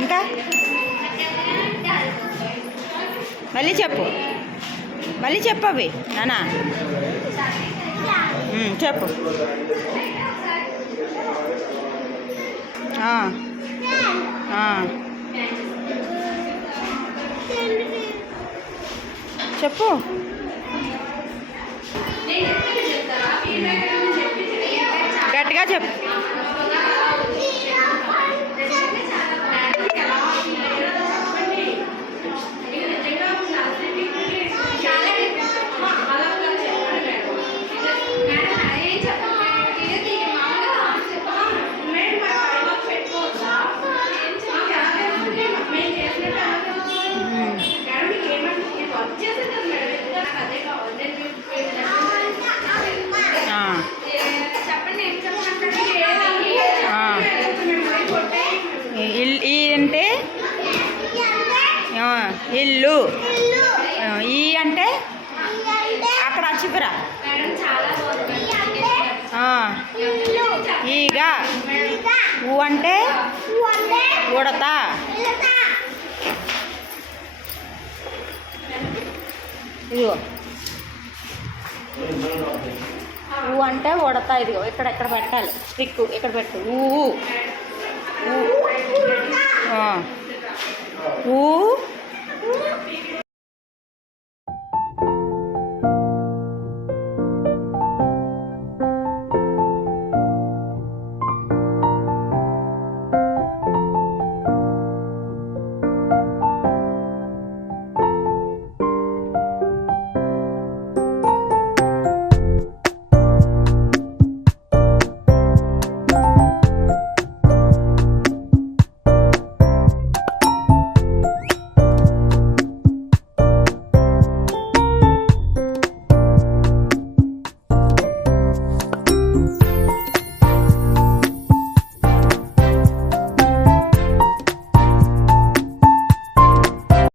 ఇంకా మళ్ళీ చెప్పు అవి నానా చెప్పు. చెప్పు. గట్టిగా చెప్పు. ఈ అంటే ఇల్లు. ఈ అంటే అక్కడ చివర. ఈగా. ఊ అంటే ఉడత. ఇదిగో ఊ అంటే ఉడత. ఇదిగో ఇక్కడ పెట్టాలి స్టిక్. ఇక్కడ పెట్టు. ఊ